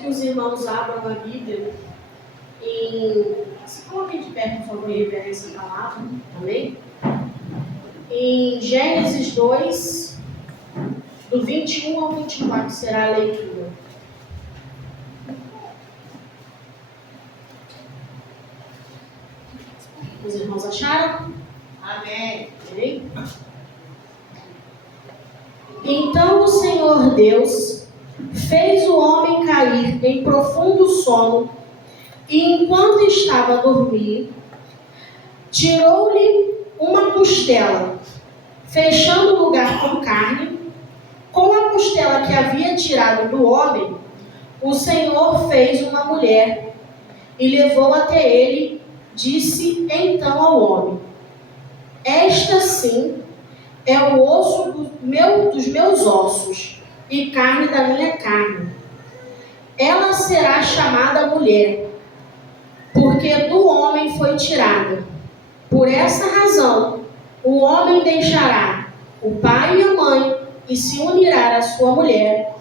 que os irmãos abram a Bíblia se coloquem de pé, por favor, em reverência à palavra. Amém? Em Gênesis 2, do 21 ao 24, será a leitura. Os irmãos acharam? Amém. Amém? Então o Senhor Deus fez o homem cair em profundo sono, e enquanto estava a dormir, tirou-lhe uma costela, fechando o lugar com carne. Com a costela que havia tirado do homem, o Senhor fez uma mulher e levou até ele. Disse então ao homem: esta sim é o osso dos meus ossos e carne da minha carne. Ela será chamada mulher, porque do homem foi tirada. Por essa razão, o homem deixará o pai e a mãe e se unirá à sua mulher,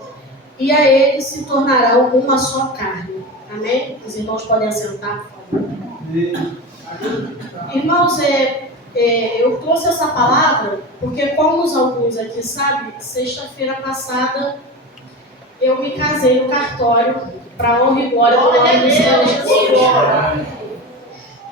e a ele se tornarão uma só carne. Amém? Os irmãos podem assentar, por favor. Irmãos, eu trouxe essa palavra porque, como alguns aqui sabem, sexta-feira passada eu me casei no cartório para a honra e glória do nome do Senhor Jesus.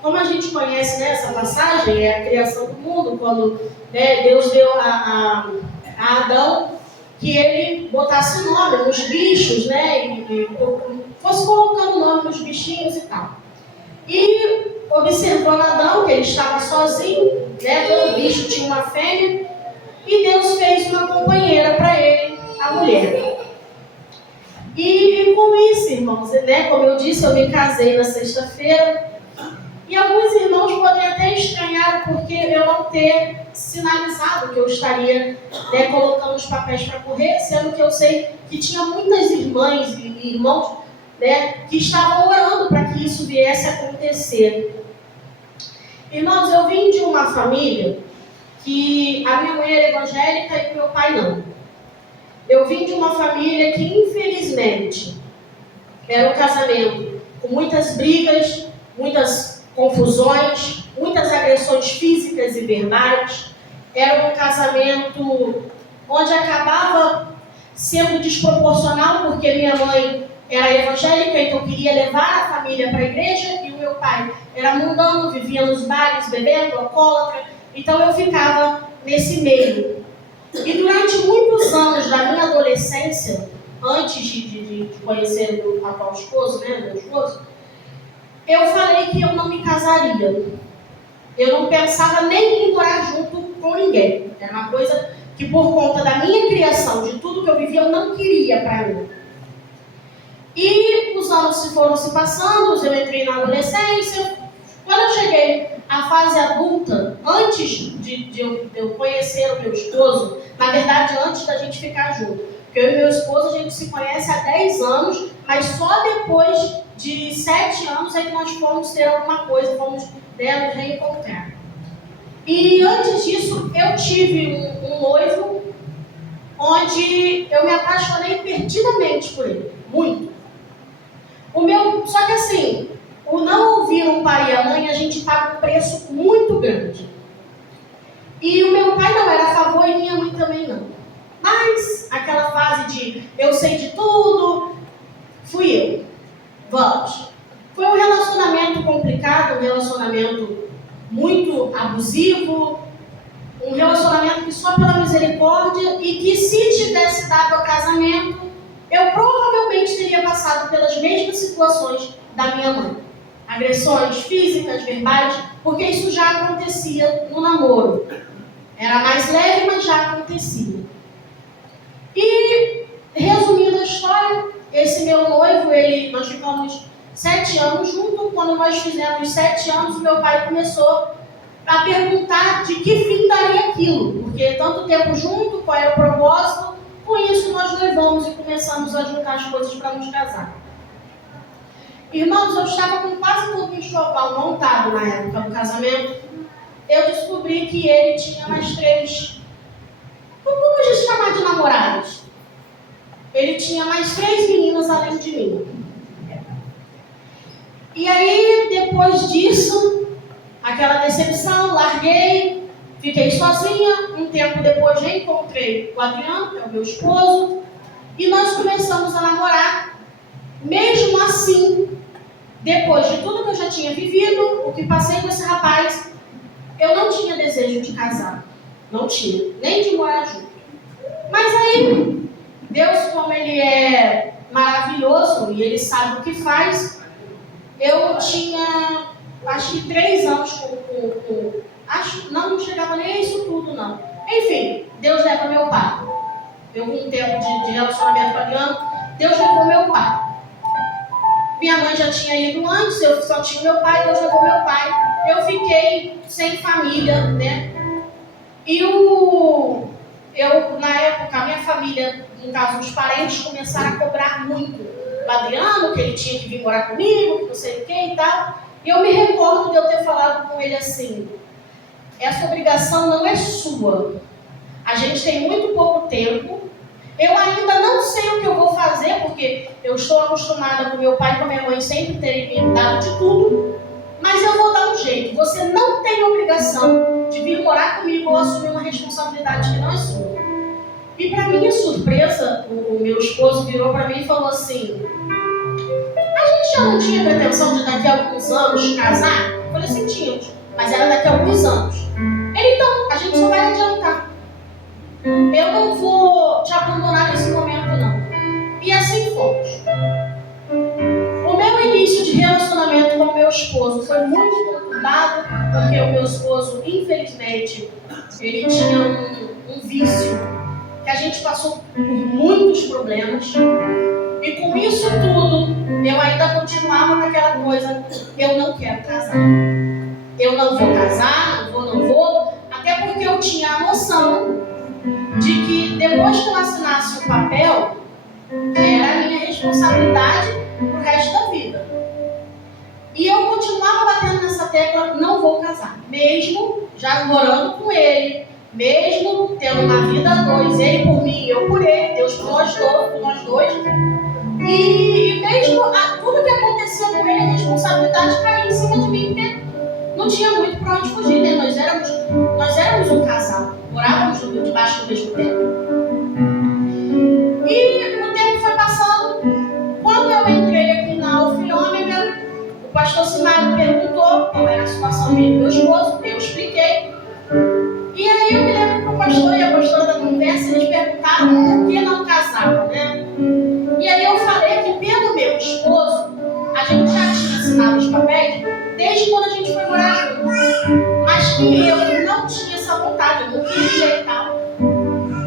Como a gente conhece, né, essa passagem, é a criação do mundo, quando Deus deu a Adão que ele botasse nome nos bichos, né, e fosse colocando nome nos bichinhos e tal. E observando Adão, que ele estava sozinho, né, todo bicho tinha uma fêmea, e Deus fez uma companheira para ele, a mulher. E com isso, irmãos, né, como eu disse, eu me casei na sexta-feira, e alguns irmãos podem até estranhar porque eu não ter sinalizado que eu estaria, né, colocando os papéis para correr, sendo que eu sei que tinha muitas irmãs e irmãos, né, que estavam orando para que isso viesse a acontecer. Irmãos, eu vim de uma família que a minha mãe era evangélica e o meu pai não. Eu vim de uma família que, infelizmente, era um casamento com muitas brigas, muitas confusões, muitas agressões físicas e verbais. Era um casamento onde acabava sendo desproporcional, porque minha mãe era evangélica, então queria levar a família para a igreja, e o meu pai era mundano, vivia nos bares, bebendo, alcoólatra, então eu ficava nesse meio. E durante muitos anos da minha adolescência, antes de conhecer o meu atual esposo, né, meu esposo, eu falei que eu não me casaria. Eu não pensava nem em morar junto com ninguém. Era uma coisa que, por conta da minha criação, de tudo que eu vivia, eu não queria para mim. E os anos foram se passando, eu entrei na adolescência. Quando eu cheguei à fase adulta, antes de eu conhecer o meu esposo, na verdade, antes da gente ficar junto, porque eu e meu esposo, a gente se conhece há 10 anos, mas só depois de 7 anos é que nós fomos ter alguma coisa, fomos nos reencontrar. E antes disso, eu tive um noivo, onde eu me apaixonei perdidamente por ele, muito. Só que assim, o não ouvir o pai e a mãe, a gente paga um preço muito grande. E o meu pai não era a favor e minha mãe também não. Mas aquela fase de eu sei de tudo, fui eu. Vamos. Foi um relacionamento complicado, um relacionamento muito abusivo, um relacionamento que só pela misericórdia, e que se tivesse dado ao casamento, eu provavelmente teria passado pelas mesmas situações da minha mãe. Agressões físicas, verbais, porque isso já acontecia no namoro. Era mais leve, mas já acontecia. E, resumindo a história, esse meu noivo, nós ficamos 7 anos juntos. Quando nós fizemos 7 anos, meu pai começou a perguntar de que fim daria aquilo. Porque tanto tempo junto, qual era o propósito. Com isso, nós levamos e começamos a juntar as coisas para nos casar. Irmãos, eu estava com quase todo o enxoval montado na época do casamento. Eu descobri que ele tinha mais 3, vamos chamar de namorados. Ele tinha mais 3 meninas além de mim. E aí, depois disso, aquela decepção, larguei, fiquei sozinha. Um tempo depois, reencontrei o Adriano, que é o meu esposo, e nós começamos a namorar. Mesmo assim, depois de tudo que eu já tinha vivido, o que passei com esse rapaz, eu não tinha desejo de casar. Não tinha, nem de morar junto. Mas aí, Deus, como Ele é maravilhoso e Ele sabe o que faz, eu tinha, acho que 3 anos não chegava nem a isso tudo, não. Enfim, Deus leva meu pai. Eu com um tempo de relacionamento com Adriano, Deus levou meu pai. Minha mãe já tinha ido antes, eu só tinha meu pai, Deus levou meu pai. Eu fiquei sem família, né? E na época, a minha família, no caso, os parentes começaram a cobrar muito o Adriano, que ele tinha que vir morar comigo, que não sei o que e tal. E eu me recordo de eu ter falado com ele assim: essa obrigação não é sua. A gente tem muito pouco tempo. Eu ainda não sei o que eu vou fazer, porque eu estou acostumada com meu pai e com a minha mãe sempre terem me dado de tudo. Mas eu vou dar um jeito. Você não tem obrigação de vir morar comigo ou assumir uma responsabilidade que não é sua. E para minha surpresa, o meu esposo virou para mim e falou assim: a gente já não tinha pretensão de daqui a alguns anos casar? Eu falei assim: tínhamos, mas era daqui a alguns anos. Ele: então, a gente só vai adiantar. Eu não vou te abandonar nesse momento, não. E assim fomos. O meu início de relacionamento com o meu esposo foi muito conturbado, porque o meu esposo, infelizmente, ele tinha um vício, que a gente passou por muitos problemas. E com isso tudo, eu ainda continuava com aquela coisa: eu não quero casar. Eu não vou casar, não vou. Até porque eu tinha a noção de que depois que eu assinasse o papel, era a minha responsabilidade pro resto da vida. E eu continuava batendo nessa tecla: não vou casar. Mesmo já morando com ele, mesmo tendo uma vida a dois, ele por mim, eu por ele, Deus por nós dois. E mesmo tudo que acontecia com ele, a responsabilidade caía em cima de mim, porque não tinha muito para onde fugir, né? Nós éramos um casal, morávamos debaixo do mesmo teto. E o tempo foi passando. Quando eu entrei aqui na Alfilômega, o pastor Simário perguntou qual era a situação do meu esposo, eu expliquei. E aí eu me lembro que o pastor e a pastora da conversa, eles perguntaram por que não casavam, né? E aí eu falei que pelo meu esposo, a gente já tinha assinado os papéis desde quando a gente foi morar junto. Mas que eu não tinha essa vontade, eu não queria e tal.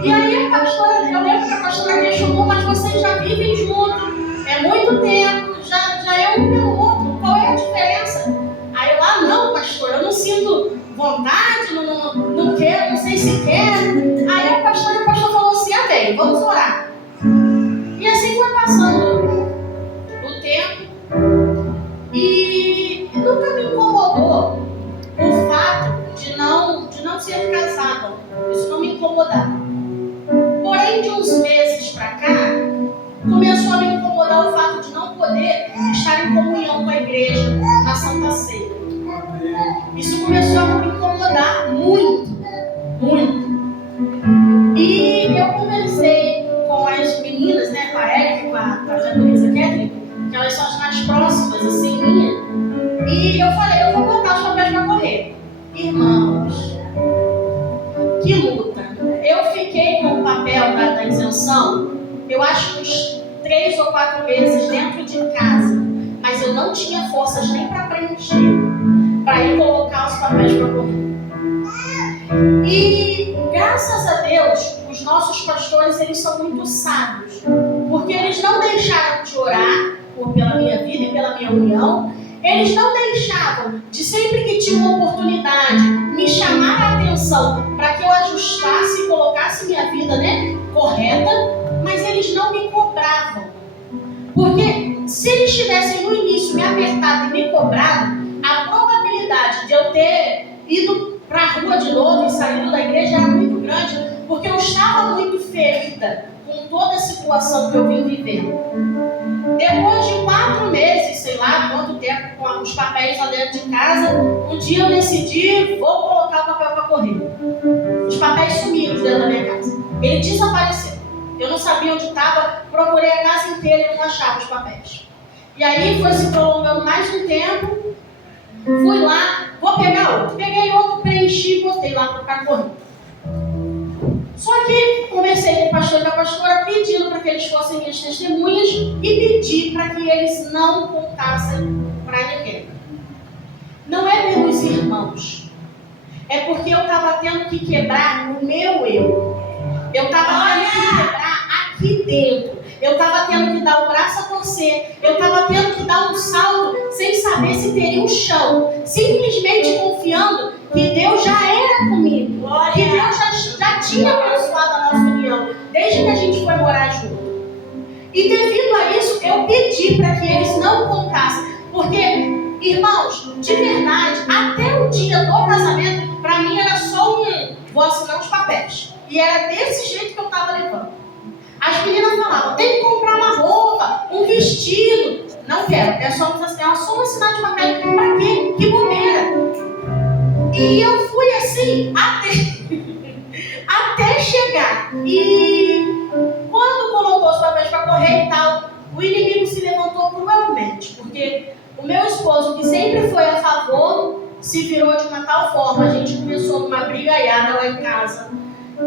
E aí a pastora, eu lembro que a pastora questionou: mas vocês já vivem juntos, é muito tempo, já é um pelo outro, qual é a diferença? Aí eu: não, pastor, eu não sinto vontade, não quero, não sei se quero. Aí a pastora e o pastor falou assim: bem, vamos orar. E assim foi passando o tempo. E nunca me incomodou o fato de não ser casada. Isso não me incomodava. Porém, de uns meses para cá, começou a me incomodar o fato de não poder estar em comunhão com a igreja na Santa Ceia. Isso começou a me incomodar muito, muito. E eu conversei com as meninas, né, com a Erika e com a japonesa Catherine, que elas são as mais próximas, assim, minha. E eu falei: eu vou botar os papéis para correr. Irmãos, que luta. Eu fiquei com o papel da isenção, eu acho uns 3 ou 4 meses dentro de casa, mas eu não tinha forças nem para preencher, para ir colocar os papéis para correr. E graças a Deus, os nossos pastores, eles são muito sábios, porque eles não deixaram de orar pela minha vida e pela minha união. Eles não deixavam de, sempre que tinha uma oportunidade, me chamar a atenção para que eu ajustasse e colocasse minha vida, né, correta, mas eles não me cobravam. Porque se eles tivessem no início me apertado e me cobrado, a probabilidade de eu ter ido para a rua de novo e saído da igreja era muito grande, porque eu estava muito ferida com toda a situação que eu vim vivendo. Depois de 4 meses, sei lá quanto tempo com os papéis lá dentro de casa. Um dia eu decidi, vou colocar o papel para correr. Os papéis sumiram dentro da minha casa. Ele desapareceu. Eu não sabia onde estava, procurei a casa inteira e não achava os papéis. E aí foi se prolongando mais um tempo. Fui lá, vou pegar outro. Peguei outro, preenchi e botei lá para correr. Só que conversei com o pastor e com a pastora pedindo para que eles fossem minhas testemunhas e pedi para que eles não contassem para ninguém. Não é pelos irmãos, é porque eu estava tendo que quebrar o meu eu. Eu estava tendo que quebrar aqui dentro. Eu estava tendo que dar o braço a torcer. Eu estava tendo que dar um salto sem saber se teria um chão. Simplesmente confiando que Deus já era comigo. Que Deus já tinha abençoado a nossa união. Desde que a gente foi morar junto. E devido a isso, eu pedi para que eles não contassem. Porque, irmãos, de verdade, até o dia do casamento, para mim era só vou assinar os papéis. E era desse jeito que eu estava levando. As meninas falavam, tem que comprar uma roupa, um vestido. Não quero, é só um assinar de papel. Pra quê? Que bobeira. E eu fui assim até chegar. E quando colocou os papéis para correr e tal, o inimigo se levantou cruelmente. Porque o meu esposo, que sempre foi a favor, se virou de uma tal forma. A gente começou uma brigaiada lá em casa.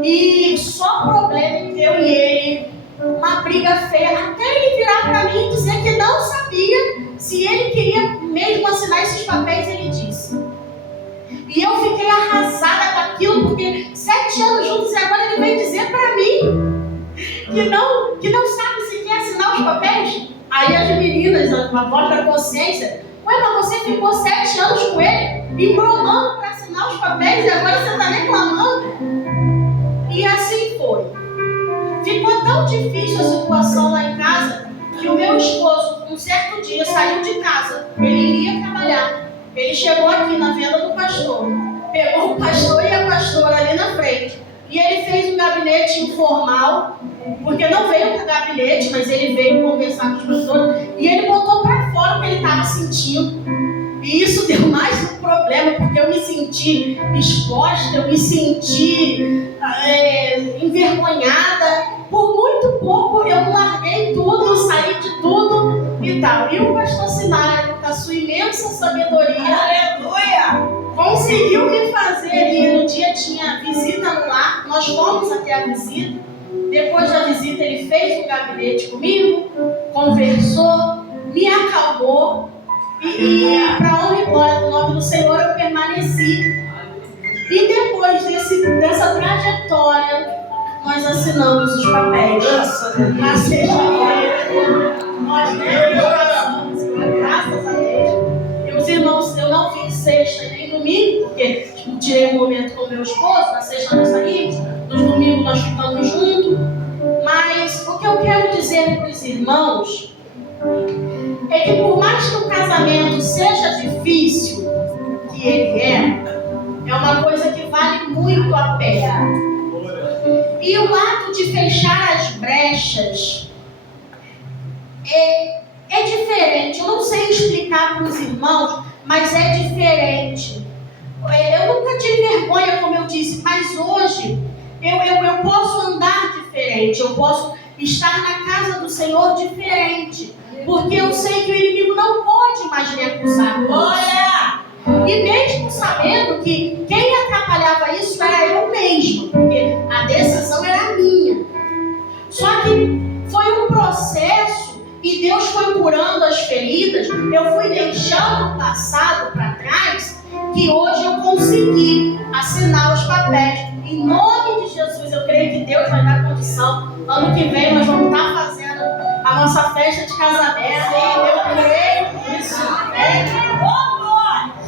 E só problema entre eu e ele, uma briga feia, até ele virar para mim e dizer que não sabia se ele queria mesmo assinar esses papéis, ele disse. E eu fiquei arrasada com aquilo, porque 7 anos juntos e agora ele vem dizer para mim que não sabe se quer assinar os papéis. Aí as meninas, a voz da consciência, ué, mas você ficou 7 anos com ele, embromando para assinar os papéis e agora você está reclamando? E assim foi. Ficou tão difícil a situação lá em casa que o meu esposo, um certo dia, saiu de casa. Ele iria trabalhar. Ele chegou aqui na venda do pastor. Pegou o pastor e a pastora ali na frente. E ele fez um gabinete informal, porque não veio para o gabinete, mas ele veio conversar com os pastores. E ele botou para fora o que ele estava sentindo. E isso deu mais um problema, porque eu me senti exposta, eu me senti envergonhada. Por muito pouco eu larguei tudo, saí de tudo e tal. E o pastor Sinário, com a sua imensa sabedoria, aleluia, conseguiu me fazer ali. No dia tinha visita no lar, nós fomos até a visita. Depois da visita ele fez um gabinete comigo, conversou, me acalmou. E para honra e glória do nome do Senhor eu permaneci. E depois dessa trajetória, nós assinamos os papéis. Na sexta-feira, nós casamos, graças a Deus. E os irmãos, eu não fiz sexta nem domingo, porque tirei um momento com meu esposo. Na sexta nós saímos, nos domingos nós ficamos juntos. Mas o que eu quero dizer para os irmãos é que por mais que o casamento seja difícil, que ele é uma coisa que vale muito a pena. E o ato de fechar as brechas é diferente. Eu não sei explicar para os irmãos, mas é diferente. Eu nunca tive vergonha, como eu disse, mas hoje eu posso andar diferente, eu posso estar na casa do Senhor diferente. Porque eu sei que o inimigo não pode mais me acusar. Olha! E mesmo sabendo que quem atrapalhava isso era eu mesmo, porque a decisão era minha. Só que foi um processo e Deus foi curando as feridas. Eu fui deixando o passado para trás, que hoje eu consegui assinar os papéis. Em nome de Jesus, eu creio que Deus vai dar condição. Ano que vem nós vamos estar fazendo a nossa festa de casamento. Eu creio nisso.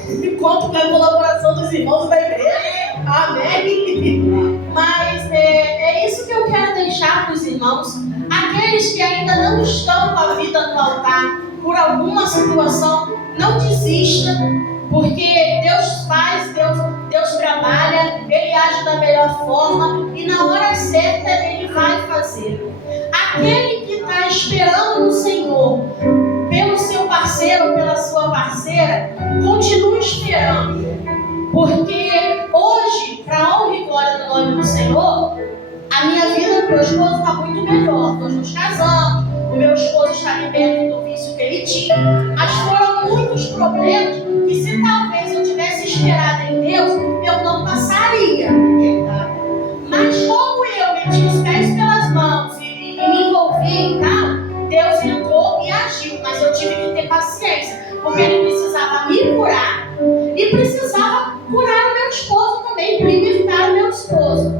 E conto com a colaboração dos irmãos da igreja. Amém. Mas é isso que eu quero deixar para os irmãos. Aqueles que ainda não estão com a vida no altar, por alguma situação, não desista. Porque Deus faz, Deus trabalha, Ele age da melhor forma e na hora certa Ele vai fazer. Aquele que está esperando no Senhor, pelo seu parceiro ou pela sua parceira, porque ele precisava me curar e precisava curar o meu esposo também, libertar o meu esposo.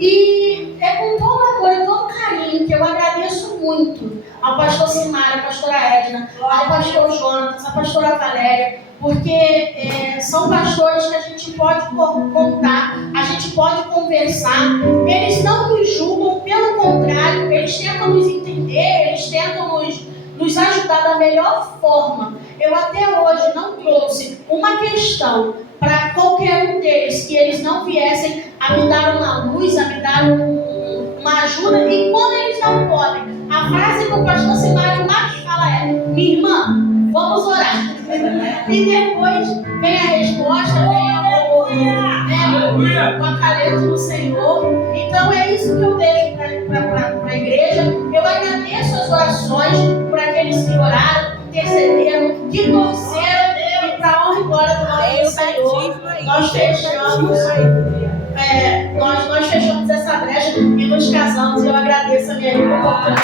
E é com todo amor e todo carinho que eu agradeço muito ao pastor Simar, à pastora Edna, ao pastor Jonas, à pastora Valéria, porque são pastores que a gente pode contar, a gente pode conversar. Eles não nos julgam, pelo contrário, eles tentam nos entender, eles tentam nos ajudar da melhor forma. Eu até hoje não trouxe uma questão para qualquer um deles que eles não viessem a me dar uma luz, a me dar uma ajuda. E quando eles não podem, a frase que o pastor Simário mais fala é: minha irmã, vamos orar. E depois vem a resposta, vem o acalento do Senhor. Então é isso que eu deixo para a igreja. Eu agradeço as orações por aqueles que oraram, que intercederam, que torceram, e para a honra e glória do nome do Senhor, nós fechamos essa brecha e nos casamos. E eu agradeço a minha oportunidade.